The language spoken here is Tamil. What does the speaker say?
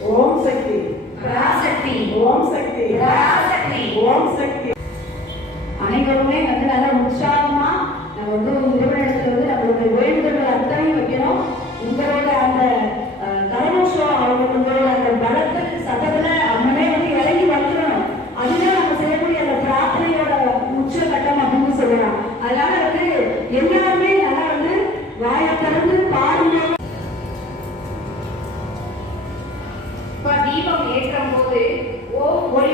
ஓம் சக்தி. பராசக்தி ஓம் சக்தி. பராசக்தி ஓம் சக்தி. அனைவருமே வந்து நல்லா உற்சாக நம்ம ஏற்றும் போது ஓ ஒளி